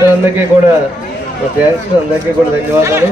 పెద్దలందరికీ కూడా థ్యాంక్స్, అందరికీ కూడా ధన్యవాదాలు.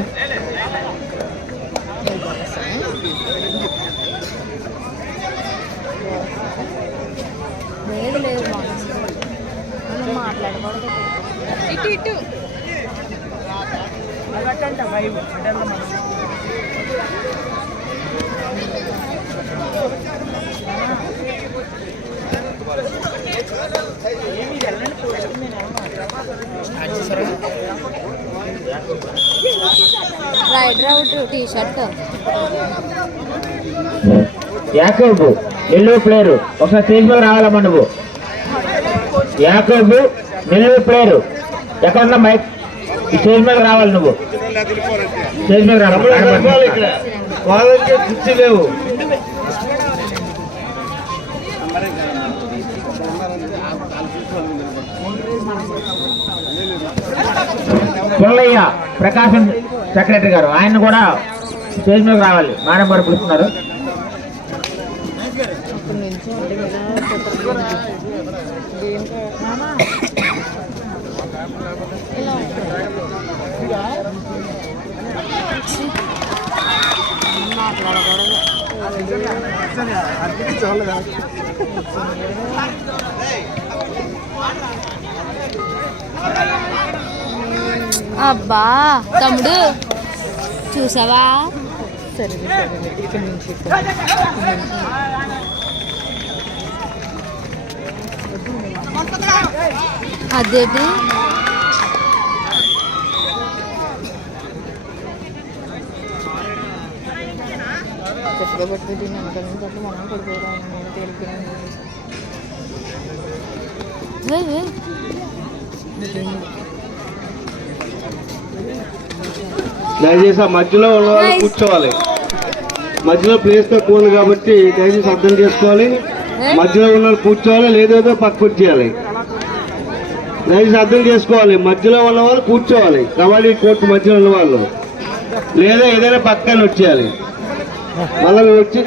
రైడర్ అవుట్ టీ-షర్ట్ యాకోబు నెల్లూరు ప్లేయరు ఒకసారి స్టేజ్ మీద రావాలమ్మా. నువ్వు యాకోబు నెల్లూరు ప్లేయరు ఎక్కడన్నా మైక్ స్టేజ్ మీద రావాలి. నువ్వు స్టేజ్ మీద రావాలి. ఇక్కడ వాళ్ళకి గుర్తు లేవు. పుల్లయ్య ప్రకాశం సెక్రటరీ గారు, ఆయన కూడా స్టేజ్ మీద రావాలి. మేడం గారు పిలుస్తున్నారు. అబ్బా తమ్ముడు చూసావా? సరే అదేంటి దయచేసి ఆ మధ్యలో ఉన్న వాళ్ళు కూర్చోవాలి. మధ్యలో ప్లేస్ తక్కువ ఉంది కాబట్టి దయచేసి అర్థం చేసుకోవాలి. మధ్యలో ఉన్న వాళ్ళు కూర్చోవాలి, లేదేదో పక్క కూర్చోవాలి. దయచేసి అర్థం చేసుకోవాలి. మధ్యలో ఉన్న వాళ్ళు కూర్చోవాలి, కబడ్డీ కోర్టు మధ్యలో ఉన్న వాళ్ళు, లేదా ఏదైనా పక్కన వచ్చేయాలి. మళ్ళీ వచ్చి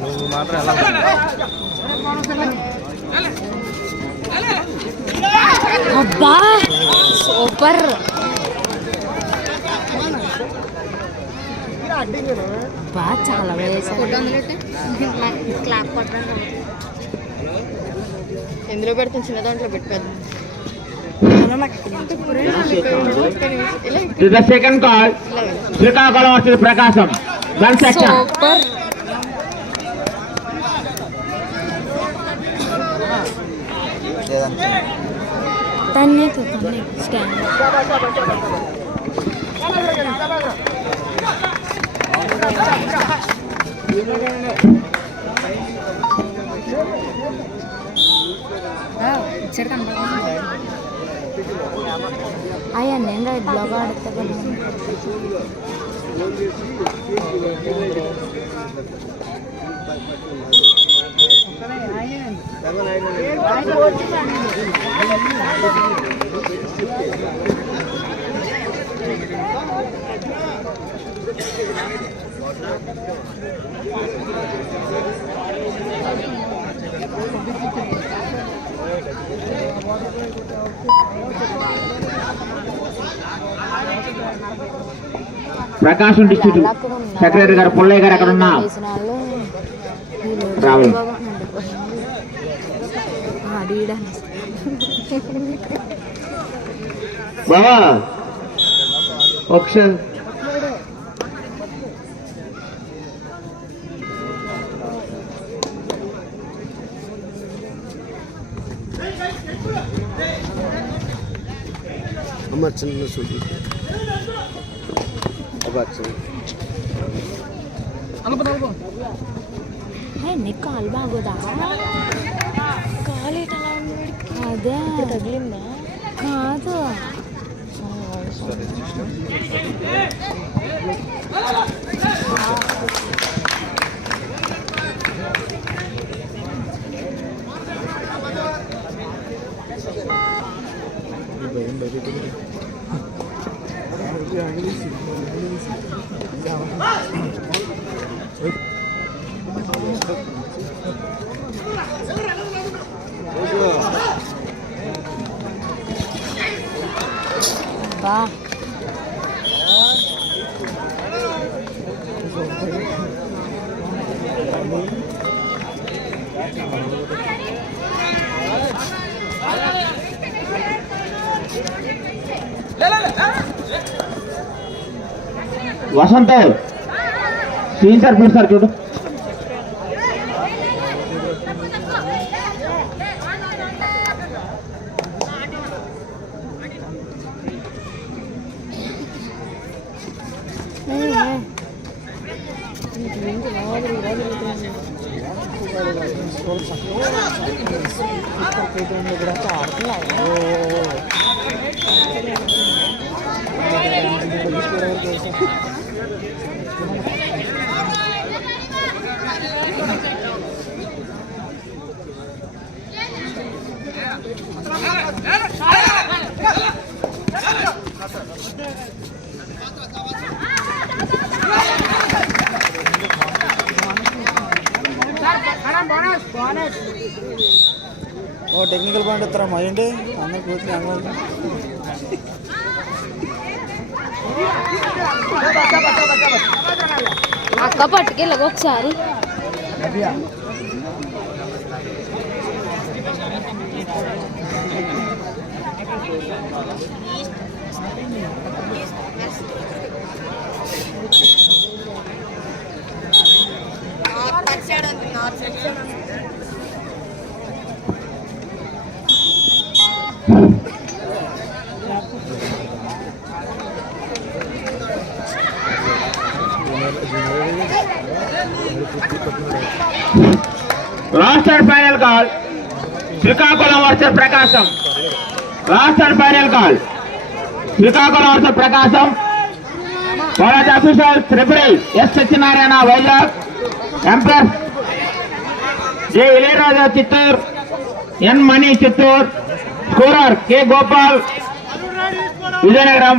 నువ్వు మాత్రం ఎలా అబ్బా సూపర్. బా చాలా ఎందులో పెడుతుంది? చిన్న దాంట్లో పెట్టారు. సెకండ్ కాల్ శ్రీకాకుళం వస్తుంది ప్రకాశం. సూపర్. తన్నే స్టాండ్ అయ్యా నేను రైట్ బ్లాగ్ ఆడుతా కదా. ప్రకాశం డిస్ట్రిక్ట్ సెక్రటరీ గారు పుల్లయ్య గారు ఎక్కడ ఉన్నా రావాలి. బావా ఒకసారి అమ్మ చిన్న చూడు నీకు కాలు బాగోదా? కాలు అదే తగిలిందా? కాదు Vasanth scene sir please sir చూడు. టెక్నికల్ పాయింట్ ఇస్తారా మా ఏంటి అందరు కోచ్ అక్క పట్టుకెళ్ళక ఒకసారి. Last and final call Srikakulam versus Prakasam. Last and final call Srikakulam versus Prakasam. College officers referee S Satyanarayana Vizag, umpire J Ilayaraja Chittoor, N Mani Chittoor, scorer K Gopal Vizianagaram,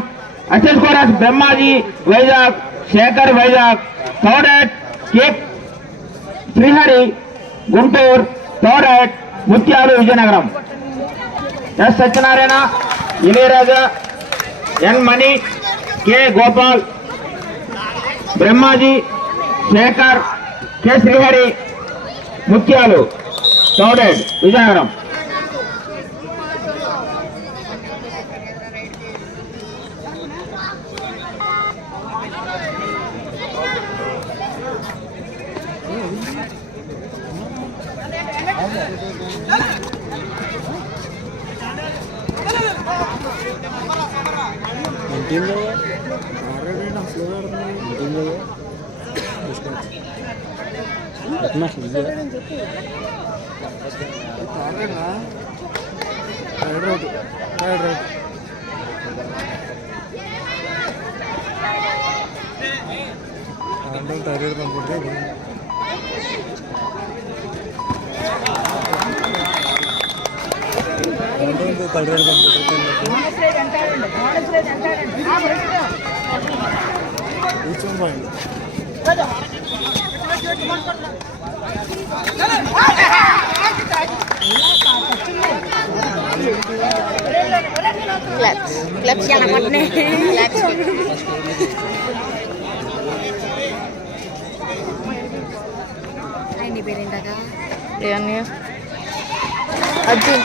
assistant scorers Brahmaji Vizag, Sekhar Vizag, third at K Srihari Guntur, third at Mutyalu Vizianagaram. S Satyanarayana, Ilayaraja, N Mani, K Gopal, Brahmaji, Shekhar, K Srihari, Mutyalu, third at Vizianagaram. Clubs కనపడనే clubs ఆయన పేరేంటగా ఏమన్నా Arjun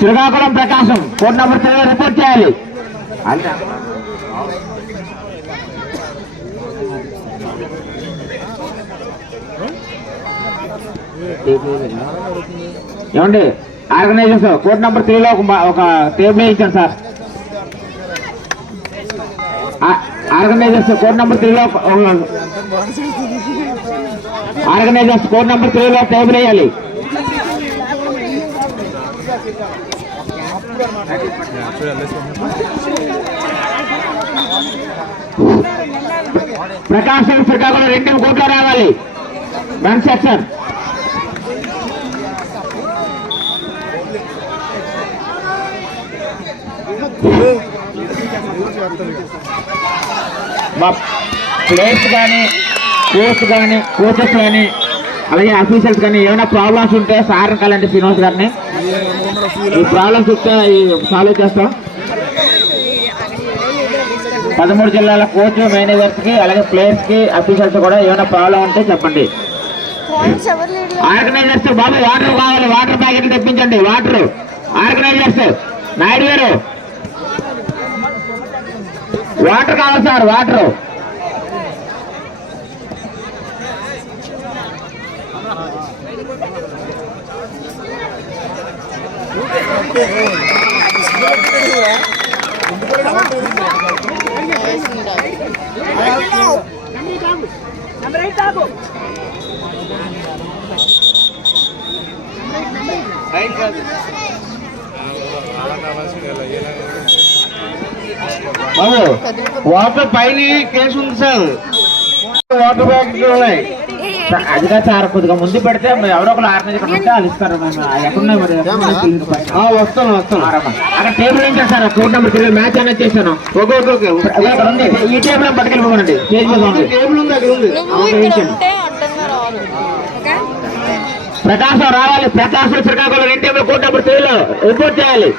Srikakulam Prakasam code number 3 report చేయాలి. ఏమండి organizers code number 3లో ఒక table ఇచ్చారు sir. Organizers code number 3లో ఆర్గనైజర్స్ కోడ్ నెంబర్ 3లో టేబుల్ వేయాలి. ప్రకాశం శ్రీకాకుళం 2 కోట్లు రావాలి. రన్ సెక్షన్ ప్లేయర్స్ కానీ కోచెస్ కానీ అలాగే అఫీషియల్స్ కానీ ఏమైనా ప్రాబ్లమ్స్ ఉంటే సార్ కలంటే శ్రీనివాస్ గారిని ఈ ప్రాబ్లమ్స్ వస్తే సాల్వ్ చేస్తాం. 13 జిల్లాల కోచ్ మేనేజర్స్ కి అలాగే ప్లేయర్స్ కి అఫీషియల్స్ కూడా ఏమైనా ప్రాబ్లం ఉంటే చెప్పండి. ఆర్గనైజర్స్ బాబు వాటర్ కావాలి, వాటర్ ప్యాకెట్లు తెప్పించండి. వాటర్ ఆర్గనైజర్స్ నాయుడు గారు వాటర్ కావాలి సార్. వాటర్ బాబు వాటర్ పైన కేసు ఉంది సార్. వాటర్ ప్యాకెట్లు ఉన్నాయి. అదిగా సార్ కొద్దిగా ముందు పెడితే ఎవరో ఒకరు ఆర్గనైజ్ ఉంటే వాళ్ళు ఇస్తారు. ఎక్కడున్నాయి మరి వస్తాను అక్కడ టేబుల్ ఏంటారు సార్. కోడ్ నెంబర్ 3 మ్యాచ్ అనేది చేశాను. ఈ టేబుల్ పట్టుకెళ్ళిపోనండి. టేబుల్ ఉంది అక్కడ ఉంది. ప్రకాశం రావాలి. Prakasam Srikakulam 2 table code number 3లో రిపోర్ట్ చేయాలి.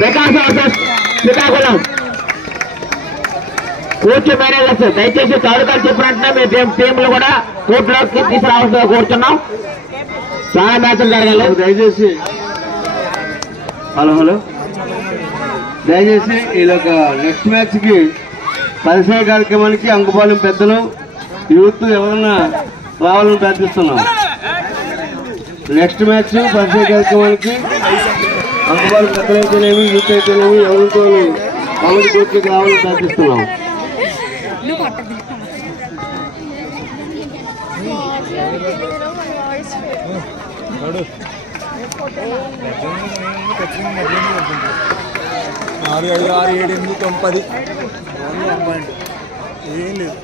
ప్రకాశం శ్రీకాకుళం కోచ్ మేనేజర్స్ దయచేసి తాలూకాలు చెప్పినట్టుగా మీ టీంలు కూడా కోర్టులోకి తీసుకురావాల్సిందిగా కోరుతున్నాం. చాలా మ్యాచ్లు జరగాలి. దయచేసి హలో దయచేసి ఇదొక నెక్స్ట్ మ్యాచ్ కి పరిచయ కార్యక్రమానికి అంకుపాలెం పెద్దలు యూత్ ఎవరన్నా రావాలని ప్రార్థిస్తున్నాం. నెక్స్ట్ మ్యాచ్ పరిచయ కార్యక్రమానికి అంకుపాలెం పెద్దలు అయితేనేమి యూత్ అయితేనేమి ఎవరితో కామెడీ కోర్టుకి రావాలని ప్రార్థిస్తున్నాం. ఆరు 5 6 7 8 9 10 ఏం లేదు.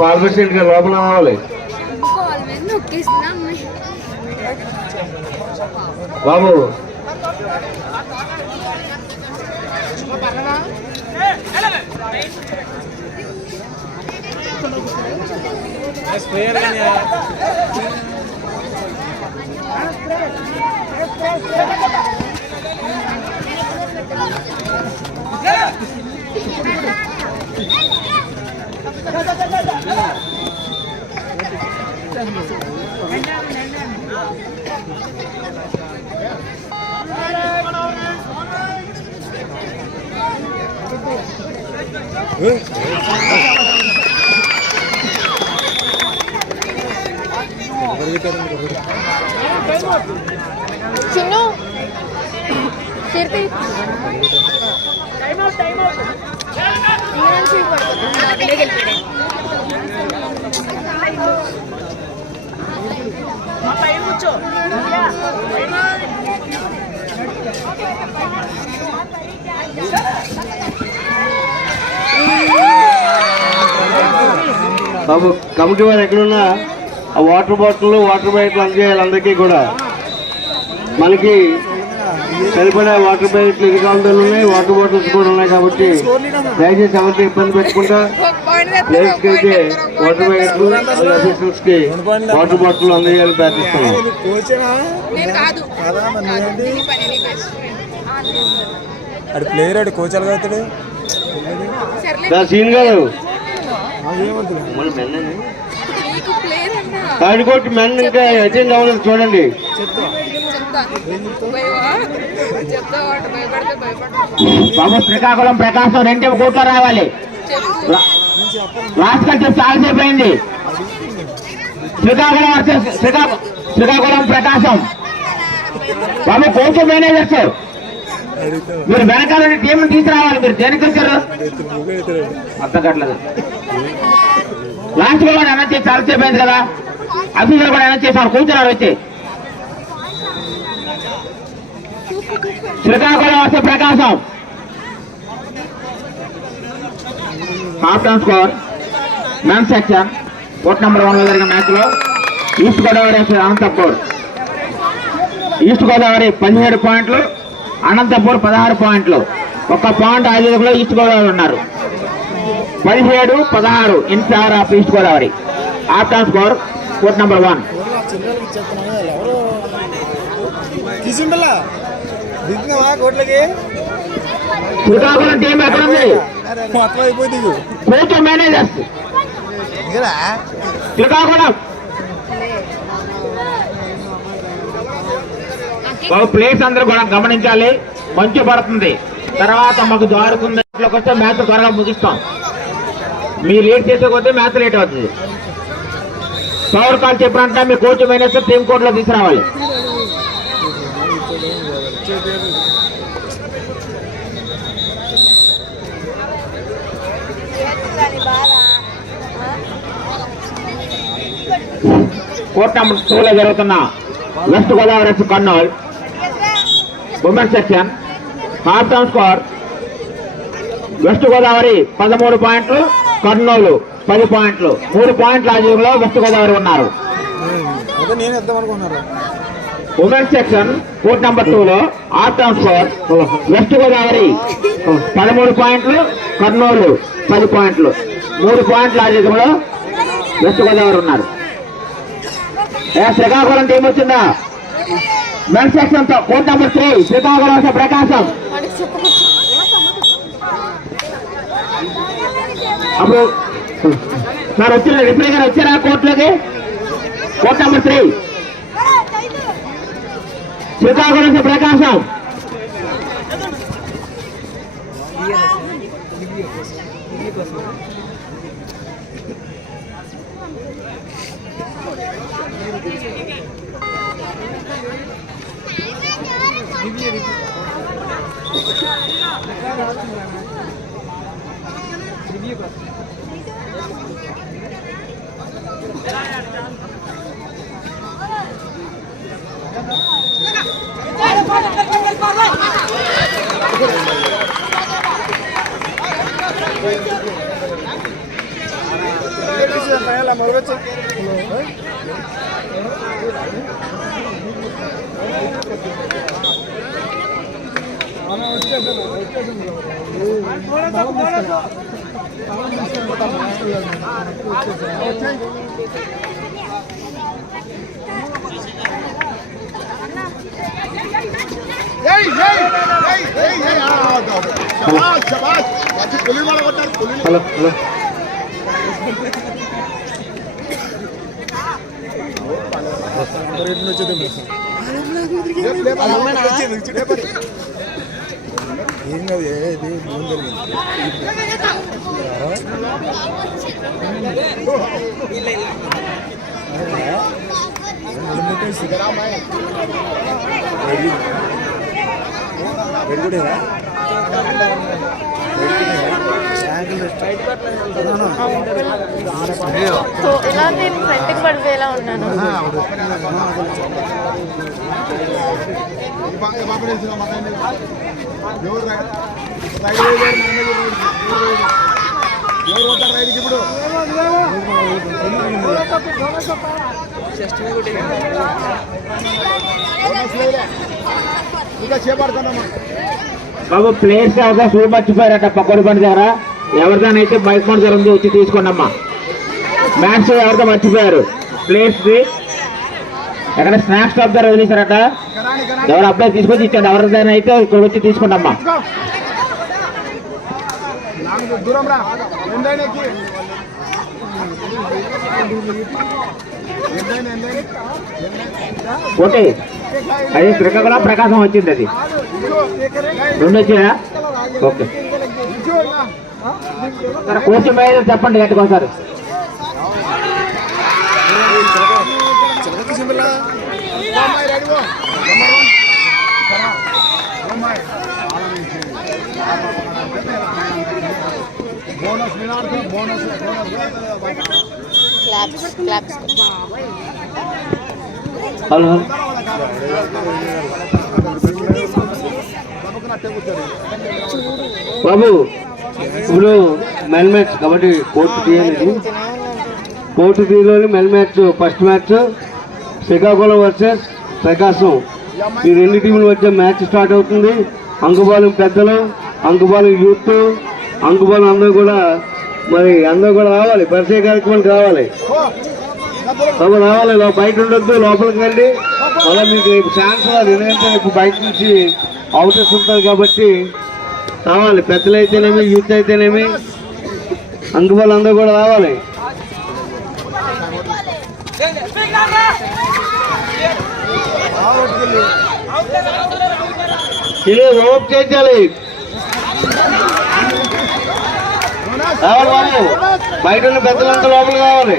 పాల్పెట్టేంటి లోపల రావాలి బాబు. చిన్ను కీర్తి బాబు కమిటీ వారు ఎక్కడున్నా ఆ వాటర్ బాటిల్ వాటర్ బ్యాట్లు అందజేయాలి అందరికీ కూడా. మనకి సరిపడా వాటర్ బ్యాట్లు ఎదుకాంతాలు ఉన్నాయి, వాటర్ బాటిల్స్ కూడా ఉన్నాయి కాబట్టి దయచేసి ఎవరికి ఇబ్బంది పెట్టకుండా ప్లేస్కి అయితే వాటర్ బ్యాట్లు అఫీషియల్స్ కి వాటర్ బాటిల్ అందజేయాలని ప్రార్థిస్తున్నాం. అడు ప్లేయర్ అడు కోచ్ ఎలాగ అవుతాడు సీన్ గారు తాడికోటి మెన్ ఇంకా అటెండ్ అవ్వలేదు చూడండి. బాబు శ్రీకాకుళం ప్రకాశం 2 కోట్లు రావాలి. లాస్ట్ కంటే చాలాసేపు అయింది. శ్రీకాకుళం ప్రకాశం బాబు కోచ్ మేనేజర్స్ మీరు వెనకాల టీం తీసుకురావాలి. మీరు దేనికి వచ్చారు అర్థం కావట్లేదు. లాస్ట్ కూడా అనౌన్స్ చేసి చాలాసేపు అయింది కదా. అఫీసర్ కూడా అనౌన్స్ చేశారు. కూర్చున్నారు వచ్చి శ్రీకాకుళం వస్తే Prakasam half time score men's section court number 1 లో జరిగిన మ్యాచ్ లో ఈస్ట్ గోదావరి అనంతపూర్. ఈస్ట్ గోదావరి 17 పాయింట్లు, అనంతపూర్ 16 పాయింట్లు. 1 పాయింట్ ఆధిక్యంలో ఈస్ట్ గోదావరి ఉన్నారు. 17-16 in favour of east Godavari. Half time score court number 1. Srikakulam team ఎక్కడ ఉంది? కోచ్ మేనేజర్స్ శ్రీకాకుళం ప్లేస్ అందరూ కూడా గమనించాలి. మంచు పడుతుంది, తర్వాత మాకు జారుకుంది. వస్తే మ్యాచ్ త్వరగా ముగిస్తాం. మీరు లేట్ చేసే కొద్దీ మ్యాచ్ లేట్ అవుతుంది. పవర్ కాల్ చెప్పినట్టు మీ కోచ్ మేనేజర్ టీం కోర్ట్ లో తీసుకురావాలి. కోర్ట్ నెంబర్ 2 లో జరుగుతున్న west Godavari Kurnool women's section half time score west Godavari 13 పాయింట్లు, కర్నూలు 10 పాయింట్లు. 3 పాయింట్ల ఆధిక్యంలో వెస్ట్ గోదావరి ఉన్నారు. ఉమెన్స్ సెక్షన్ కోర్ట్ నెంబర్ 2 లో half time score west Godavari 13 పాయింట్లు, కర్నూలు 10 పాయింట్లు. 3 పాయింట్ల ఆధిక్యంలో వెస్ట్ గోదావరి ఉన్నారు. శ్రీకాకుళం టీం వచ్చిందా? మెన్స్ సెక్షన్ తో కోర్ట్ నెంబర్ 3 శ్రీకాకుళం వస్తే ప్రకాశం. అప్పుడు సార్ వచ్చిన రిఫరీ గారు వచ్చారా కోర్టులోకి? కోర్ట్ నెంబర్ 3 శ్రీకాకుళం వస్తే ప్రకాశం. హలో హలో ఏం కాదు ఏది ముందు ఇలా నేను ఫ్రంట్కి పడిపోయేలా ఉన్నాను. బాబు ప్లేస్ ఒక షూ మర్చిపోయారట పకోడి బండి దగ్గర. ఎవరిదానైతే బైక్ బండి దగ్గర ఉంది వచ్చి తీసుకోండి అమ్మా. మ్యాథ్స్ ఎవరితో మర్చిపోయారు ప్లేస్ ఎక్కడ స్నాక్స్ షాప్ దగ్గర వదిలేశారట. ఎవరు అబ్బాయి తీసుకొచ్చి ఇచ్చాడు. ఎవరిదానైతే అయితే ఇక్కడ వచ్చి తీసుకోండి అమ్మా. ఓకే అది శ్రీకాకుళం ప్రకాశం వచ్చింది. అది రెండు వచ్చాయా? ఓకే సరే కొంచెం మీద చెప్పండి గట్టుకోసారి. హలో బాబు ఇప్పుడు మెన్ మ్యాచ్ కాబట్టి కోర్టు తీయాలి. కోర్టు తీలోని men match first match Srikakulam versus Prakasam. ఈ రెండు టీముల మధ్య మ్యాచ్ స్టార్ట్ అవుతుంది. అంకుబాలం పెద్దలు, అంకుబాలం యూత్, అంకుబాలం అందరూ కూడా అందరూ కూడా రావాలి. పరిచయ కార్యక్రమానికి రావాలి. బాబు రావాలి. బయట ఉండొద్దు, లోపలికి రండి. అలా మీకు ఛాన్స్ రాదు. ఎందుకంటే ఇప్పుడు బయట నుంచి అవుటర్స్ ఉంటుంది కాబట్టి రావాలి. పెద్దలు అయితేనేమి, యూత్ అయితేనేమి, అంకుబాలు అందరూ కూడా రావాలి. ఇది ఓప్ చేయాలి. రావాలి బాబు. బయట ఉన్న పెద్దలంతా లోపలికి రావాలి.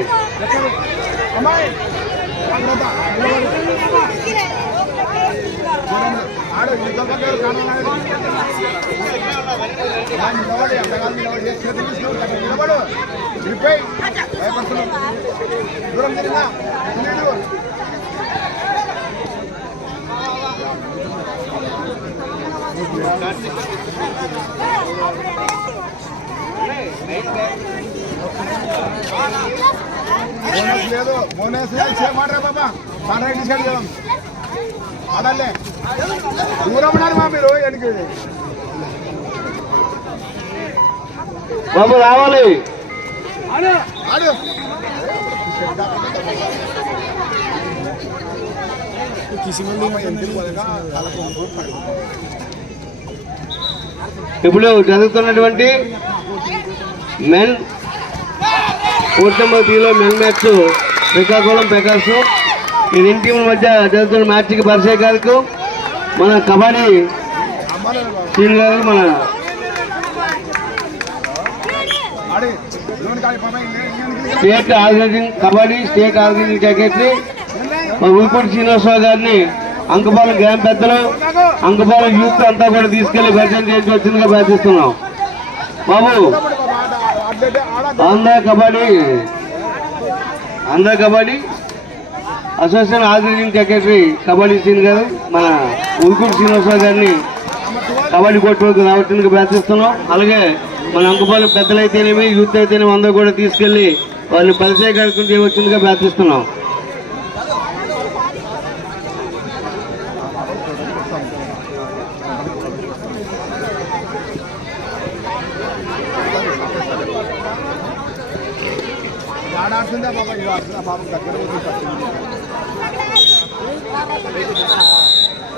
లేదు బోనస్ చేయమంటారా బాబా కాంట్రాక్ట్ డిసైడ్ చేద్దాం ఆడాలే దూరం ఉన్నారు మా మీరు ఎనికి బాబు రావాలి. ఆడు ఇప్పుడు జరుగుతున్నటువంటి మెన్ ఫోర్త్ నెంబర్ టీలో మెన్ మ్యాచ్ శ్రీకాకుళం ప్రకాశం. ఈ రెండు టీముల మధ్య జరుగుతున్న మ్యాచ్కి పరిచయ గారికి మన కబడ్డీ టీం గారు, మన state organizing kabaddi state organizing secretary Ulpudi Srinivasarao గారిని అంకపాలెం గ్రామ పెద్దలు, అంకపాలెం యూత్ అంతా కూడా తీసుకెళ్లి పరిచయం చేసి వచ్చిందిగా ప్రార్థిస్తున్నాం. బాబు Andhra kabaddi association organizing secretary kabaddi సీన్ గారు మన ఉల్పూడి శ్రీనివాసరావు గారిని కబడ్డీ కోర్టుకు రావడానికి ప్రార్థిస్తున్నాం. అలాగే మన అంకపాలెం పెద్దలైతేనేమి, యూత్ అయితేనేమి అందరూ కూడా తీసుకెళ్లి వాళ్ళని పరిచయ కార్యక్రమం చేయవచ్చిందిగా ప్రార్థిస్తున్నాం.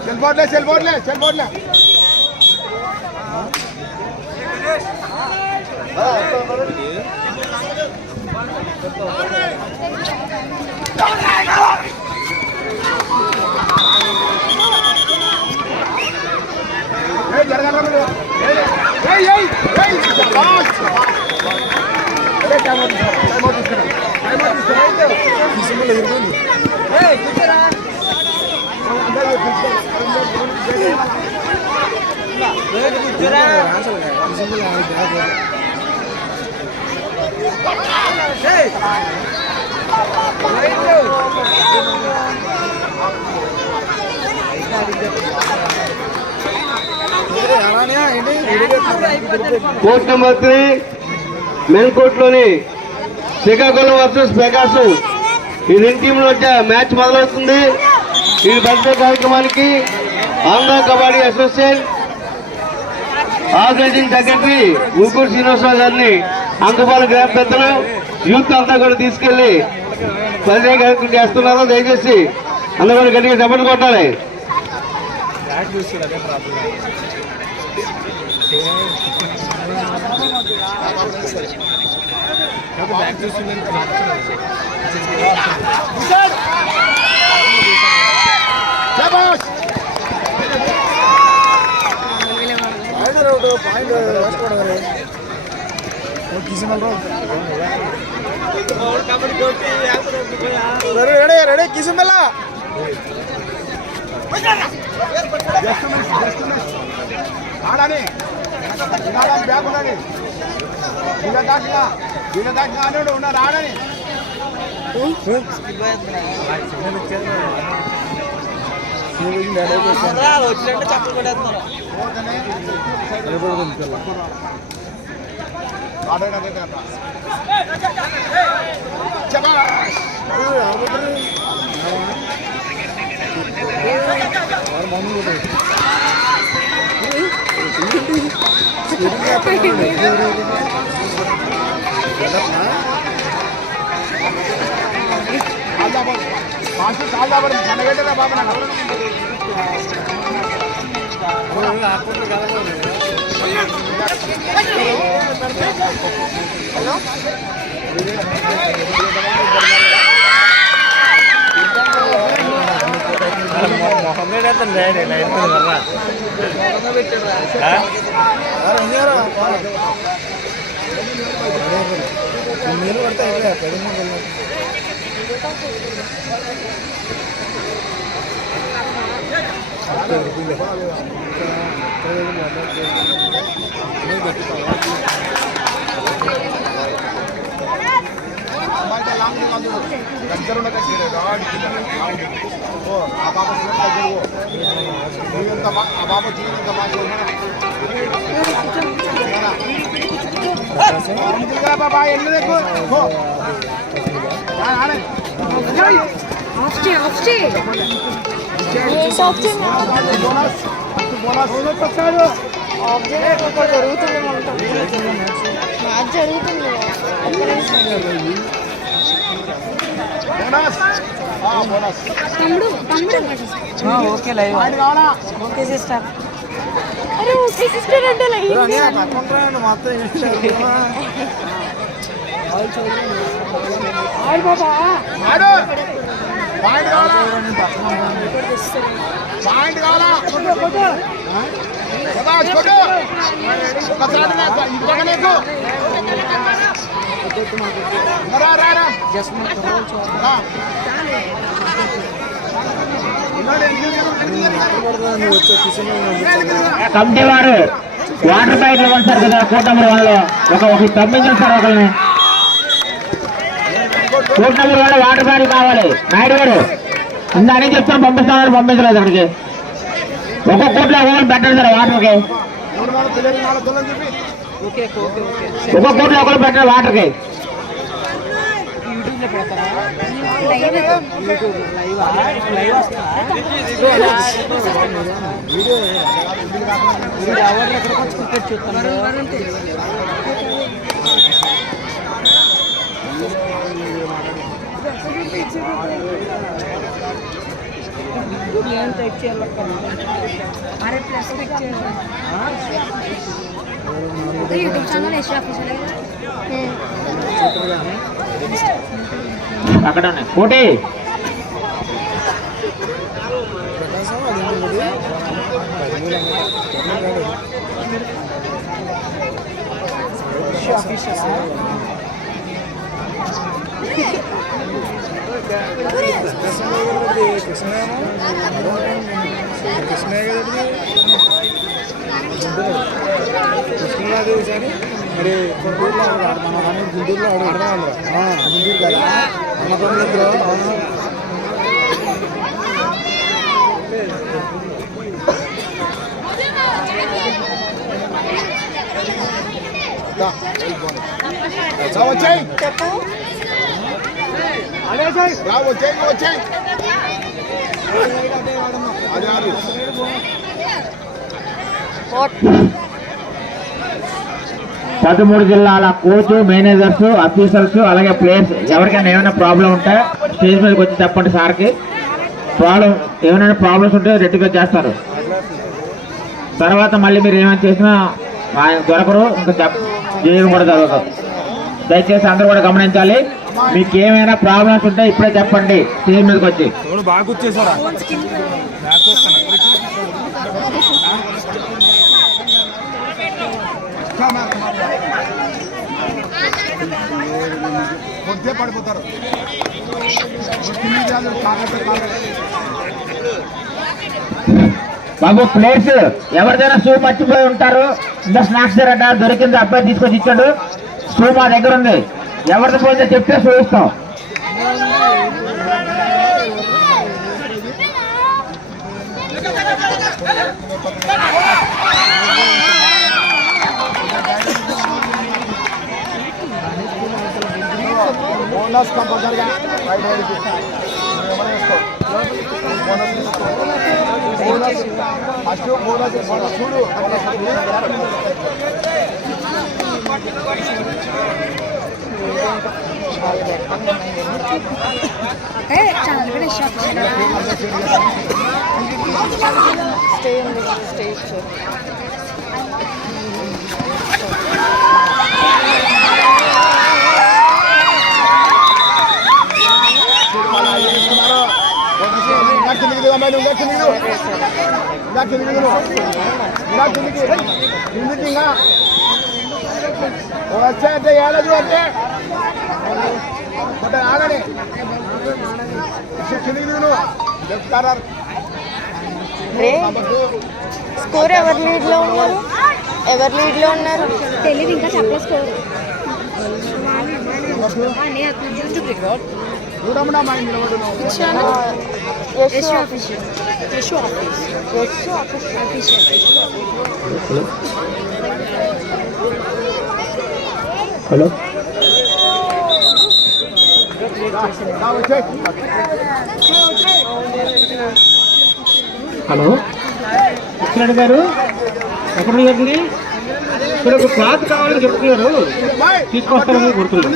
సెల్బోర్డ్లే జరగాలి కోర్ట్ నెంబర్ 3 మెయిన్ కోర్టులోని శ్రీకాకుళం వర్సెస్ ప్రకాశం ఈ రెండు టీంల మధ్య మ్యాచ్ మొదలవుతుంది. ఈ బర్త్డే కార్యక్రమానికి Andhra kabaddi association organizing secretary Ukuru Srinivasarao గారిని అంకపాలెం గ్రామ పెద్దలు యూత్ అంతా కూడా తీసుకెళ్లి బర్త్డే కార్యక్రమం చేస్తున్నారు. దయచేసి అందరూ కూడా గట్టిగా చప్పట్లు కొట్టాలి. రెడీ కిసింబెల్లా ఆడాలి బ్యాగ్ ఉండాలి వీళ్ళ ఉన్నారు ఆడని వచ్చినట్టు చప్పలు కొట్టేస్తున్నారు. Okay live okay sister. అరే ఓకే సిస్టర్ అంటే లైవ్ కమిటీ వారు వాటర్ ప్యాకెట్లు ఇవ్వండి కదా. కోర్ట్ నెంబర్ 1లో ఒకటి పంపించండి సార్. ఒకరిని కోర్ట్ నెంబర్ 1 వాటర్ ప్యాకెట్ కావాలి. నాయుడు గారు ఇందానే చెప్తాను పంపిస్తామని పంపించలేదు. అక్కడికి ఒక్కొక్క కోట్లో ఒకరు పెట్టండి సార్. వాటర్కి ఒక్కొక్క కోట్లో ఒకరు పెట్టండి వాటర్కి. यूट्यूब चैनल एशिया ऑफिशियल అక్కడ కోటి కృష్ణయ్య కదండి కృష్ణరాజు కానీ మరి గుంటూరులో మన కానీ గుంటూరులో ఆడదాం గుంటూరు కదా అన్నపల్లిలో అవును వచ్చాయి వచ్చాయి అదే 13 జిల్లాల కోచ్, మేనేజర్స్, అఫీషియల్స్, అలాగే ప్లేయర్స్ ఎవరికైనా ఏమైనా ప్రాబ్లం ఉంటే స్టేజ్ మీదకి వచ్చి చెప్పండి సార్కి. ఏమైనా ప్రాబ్లమ్స్ ఉంటే రెక్టిఫై చేస్తారు. తర్వాత మళ్ళీ మీరు ఏమైనా చేసినా ఆయన దొరకరు, ఇంకా చేయడం కూడా జరగదు. దయచేసి అందరూ కూడా గమనించాలి. మీకు ఏమైనా ప్రాబ్లమ్స్ ఉంటే ఇప్పుడే చెప్పండి స్టేజ్ మీదకి వచ్చి. బాగా వచ్చేసారా పొద్దే పడిపోతారు. బాబు ప్లేట్స్ ఎవరిదైనా షూ మర్చిపోయి ఉంటారు. ఇంకా స్నాక్స్ అట దొరికింది, అబ్బాయి తీసుకొచ్చి ఇచ్చాడు. షూ మా దగ్గర ఉంది, ఎవరిది పోతే చెప్తే షూ ఇస్తాం. బోనస్ కంపల్సరీగా బోనస్ ఫస్ట్ బోనస్ చూడు వచ్చాయంటే ఏడాది అంటే ఆగని చెప్తారా. స్కోర్ ఎవరు లీడ్ లో ఉన్నారు? తెలీదు, ఇంకా చెప్పలేదు స్కోర్. చూడమ్మా మా ఇంట్లో హలో హలో కృష్ణారెడ్డి గారు ఎక్కడ జరిగింది? ఇక్కడ ఒక క్లాత్ కావాలని చెప్తున్నారు, తీసుకొస్తారని కోరుతున్నారు.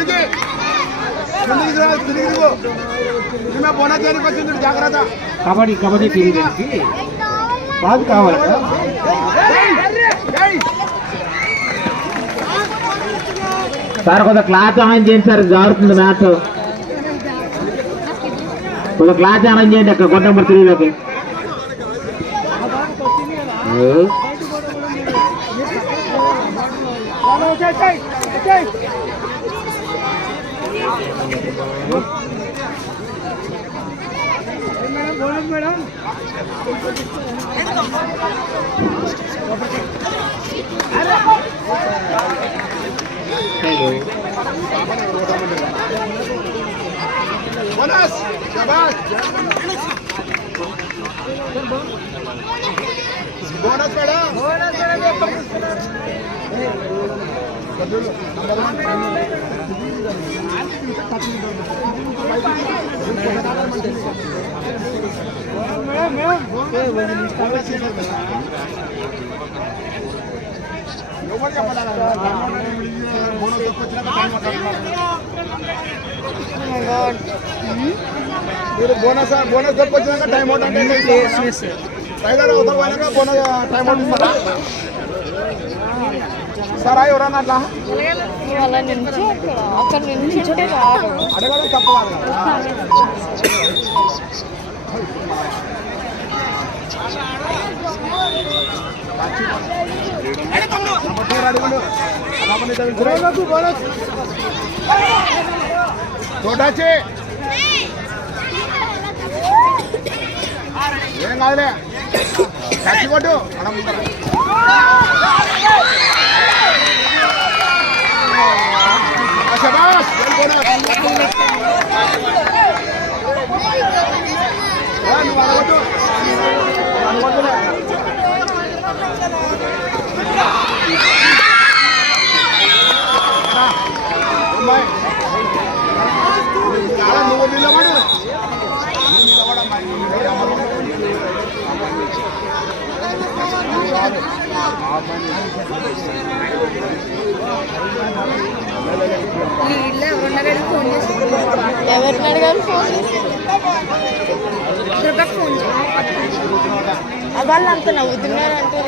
జాగ్రత్త కబడ్డీ టీం దానికి క్లాత్ కావాలట. సార్ కొంత క్లాత్ అరేంజ్ చేయండి సార్, జారుతుంది మ్యాచ్. కొంత క్లాత్ అరేంజ్ చేయండి అక్కడ కొట్ట నెంబర్ 3లోకి. బోనస్ శబాష్ బోనస్ మేడం మీరు బోనస్ వచ్చినాక టైం అవుట్ అంటే టైగర్ అవుతా పోయినాక బోనస్ టైం అవుట్ ఇస్తారా సార్? ఎవరన్నా అట్లా అక్కడ నుంచి అడగడం తప్పవాలి కదా. చూడొచ్చి ఏం కాదులే. చచ్చిపోటు శబాష్ నువ్వు నిలబడు ఎవరిని అడగాలి ఫోన్ దుర్గకు ఫోన్ వాళ్ళు అంత నవ్వుతున్నారు అంటే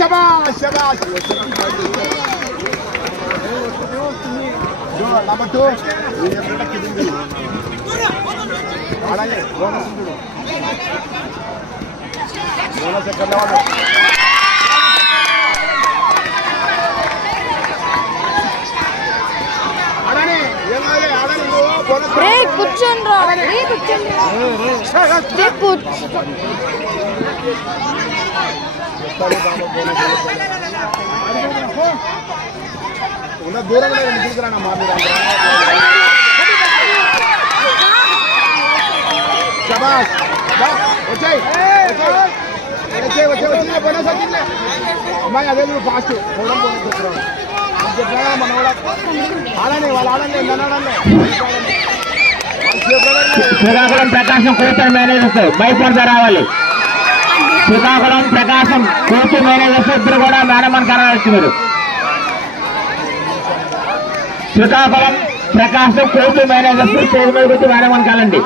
శబాష్ శబాష్ నమ్మట్టు అలాగే బోనస్ ఎక్కడ ఆడని ఏమయ్యే ఆడని బోనస్ రే కూర్చోండి రా రే కూర్చోండి రే కూర్చో ఉన్న దూరంగా తీసుకురానమ్మా మీరు శబాష్ వచ్చాయి వచ్చాయి వచ్చాయి బోనస్ వచ్చింది అమ్మాయి అదే నువ్వు ఫాస్ట్ పొలం బోనస్ చెప్తున్నావు చెప్పినా మన కూడా ఆడండి వాళ్ళు ఆడండి నన్ను ఆడండి శ్రీకాకుళం ప్రకాశం కోచర్ మేనేజర్స్ బయట రావాలి. శ్రీకాకుళం ప్రకాశం కోచ్ మేనేజర్స్ ఇద్దరు కూడా మేడం అని కరాల్సినారు. శ్రీకాకుళం ప్రకాశం కోచ్ మేనేజర్స్ స్టేజ్ మీద వచ్చి మేడం అని కాలండి.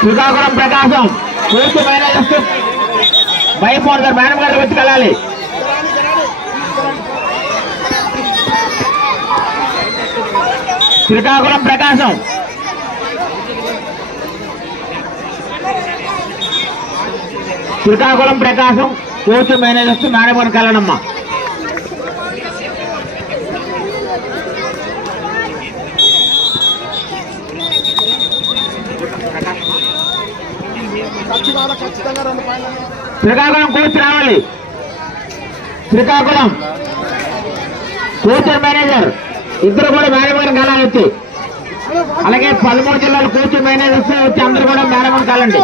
శ్రీకాకుళం ప్రకాశం కోచ్ మేనేజర్స్ బైఫోన్ గారు మేడం గారు వచ్చి వెళ్ళాలి. శ్రీకాకుళం ప్రకాశం శ్రీకాకుళం ప్రకాశం కోచ్ మేనేజర్స్ మేడం గారికి వెళ్ళనమ్మా. శ్రీకాకుళం కోచ్ రావాలి. శ్రీకాకుళం కోచ్ మేనేజర్ ఇద్దరు కూడా మేడం గారికి వెళ్ళాలి వచ్చి. అలాగే 13 జిల్లాల కోచ్ మేనేజర్స్ వచ్చి అందరూ కూడా మేడం గారికి వెళ్ళండి.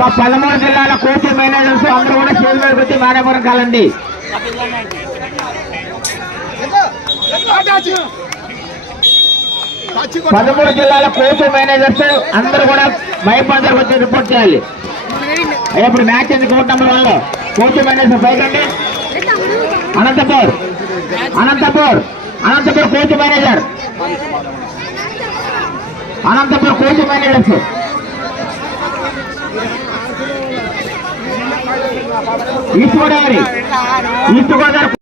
మా 13 జిల్లాల కోచ్ మేనేజర్స్ అందరూ కూడా స్టేజ్ మీదకి వచ్చి మేడం గారికి వెళ్ళండి. 13 జిల్లాల కోచ్ మేనేజర్స్ అందరూ కూడా మైపాదర్ వచ్చి రిపోర్ట్ చేయాలి. ఇప్పుడు మ్యాచ్ ఎందుకు కోర్టు నెంబర్ 1 కోచ్ మేనేజర్ పైకండి. Anantapur Anantapur Anantapur coach manager Anantapur coach managers east Godavari